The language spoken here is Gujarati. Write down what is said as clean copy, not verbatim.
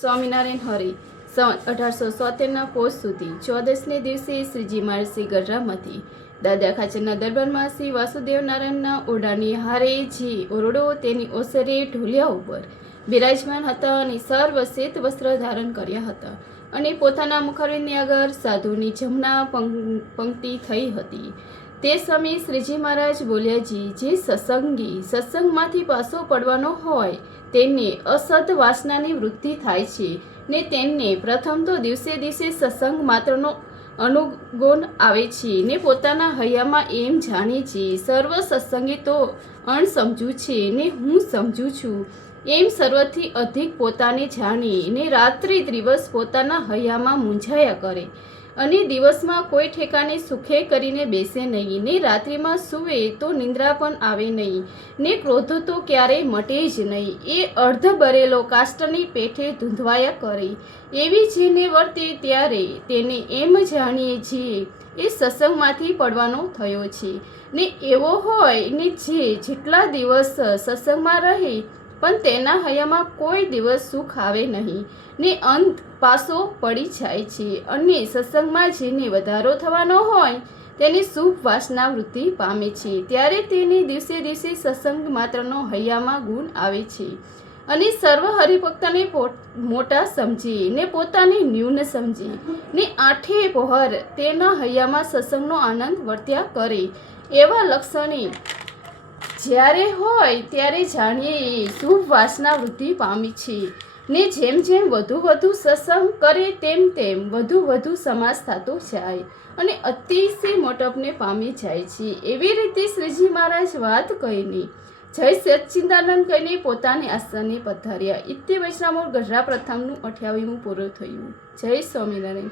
સ્વામિનારાયણ હરિ સન 1877 પોષ સુધી 14ને દિવસે શ્રીજી મહારાજ શ્રી ગઢરામાંથી દાદા ખાચરના દરબારમાં શ્રી વાસુદેવ નારાયણના ઓરડાની હારે જે ઓરડો તેની ઓસરે ઢોલિયા ઉપર બિરાજમાન હતા અને સર્વ શ્વેત વસ્ત્ર ધારણ કર્યા હતા અને પોતાના મુખારવિંદની આગળ સાધુની જમણા પંક્તિ થઈ હતી। તે સમયે શ્રીજી મહારાજ બોલ્યાજી, જે સત્સંગી સત્સંગમાંથી પાછો પડવાનો હોય તેને અસત વાસનાની વૃત્તિ થાય છે ને તેને પ્રથમ તો દિવસે દિવસે સત્સંગ માત્રનો અનુગુણ આવે છે ને પોતાના હૈયામાં એમ જાણે છે, સર્વ સત્સંગી તો અણસમજુ છે ને હું સમજું છું એમ સર્વથી અધિક પોતાને જાણી ને રાત્રિ દિવસ પોતાના હૈયામાં મૂંઝાયા કરે અને દિવસમાં કોઈ ઠેકાને સુખે કરીને બેસે નહીં ને રાત્રિમાં સૂવે તો નિંદ્રા પણ આવે નહીં ને ક્રોધ તો ક્યારેય મટે જ નહીં, એ અર્ધ બરેલો કાષ્ટની પેઠે ધૂંધવાયા કરે એવી જેને વર્તે ત્યારે તેને એમ જાણીએ જે એ સત્સંગમાંથી પડવાનો થયો છે ને એવો હોય ને જે જેટલા દિવસ સત્સંગમાં રહે પણ તેના હૈયામાં કોઈ દિવસ સુખ આવે નહીં ને અંત પાસો પડી જાય છે અને સત્સંગમાં જેને વધારો થવાનો હોય તેની શુભ વાસના વૃદ્ધિ પામે છે ત્યારે તેને દિવસે દિવસે સત્સંગ માત્રનો હૈયામાં ગુણ આવે છે અને સર્વ હરિભક્તને મોટા સમજી ને પોતાને ન્યૂન સમજી ને આઠે પહોર તેના હૈયામાં સત્સંગનો આનંદ વર્ત્યા કરે એવા લક્ષણે જ્યારે હોય ત્યારે જાણીએ એ શુભ વાસના વૃદ્ધિ પામી છે ને જેમ જેમ વધુ સત્સંગ કરે તેમ તેમ વધુ સમાસ થતો જાય અને અતિશય મોટપને પામી જાય છે। એવી રીતે શ્રીજી મહારાજ વાત કહીને જય સચ્ચિદાનંદ કહીને પોતાને આસ્થાને પધાર્યા। ઇત્ય વૈષ્ણવ ગઢડા પ્રથમનું 28મું પૂરું થયું। જય સ્વામિનારાયણ।